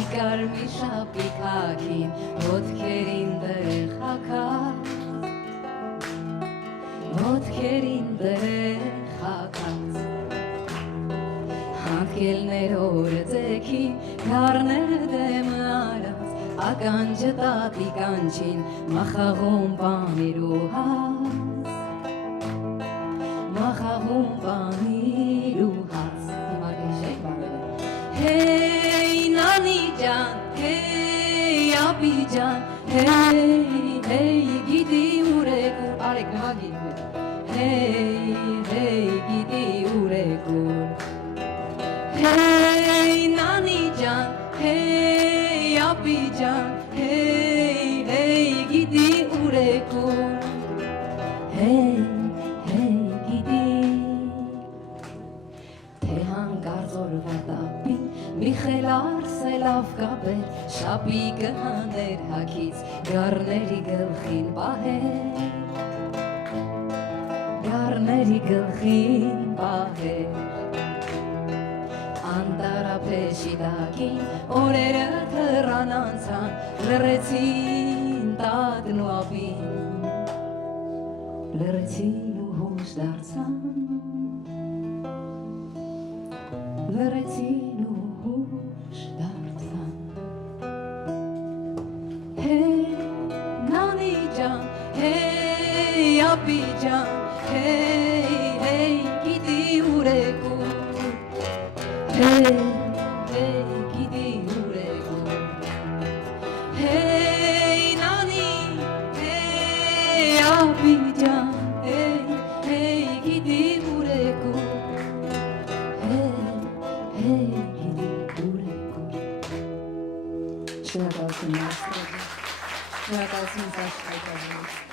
Իկար մի շապիկակին ոտքերին դրեղ հակած ոտքերին դրեղ հակած Հանդկելներ օրձեքի գարներ դեմը արած Ականջը տատի կանչին մախաղում բանիրու հաց Մախաղում բանիրու հաց Հիմա գիշեք բաները Հեյ նանի ջան, հեյ ապի ջան Հեյ գիտի ուրեք ուր Արեք նվա գիտմեր Հեյ գիտի ուրեք ուր Hey nani jan, hey api jan, hey gidi urekur, hey gidi. Tehan garzor vatapi, Michel Arselav gaber, shapi ganer hakitz, garneri gelchin baher, garneri gelchin baher. Անտարապեշիդակին օրերը թռան անցան լռեցին տատն ու ապին լռեցին ու հուշ դարձան լռեցին ու հուշ դարձան Հեյ նանի ջան հեյ ապի ջան հեյ գիտի ուրեք Hey gidi urekur Hey nani Hey api jan Hey gidi urekur Hey gidi urekur Şuna kalsın master Şuna kalsın saç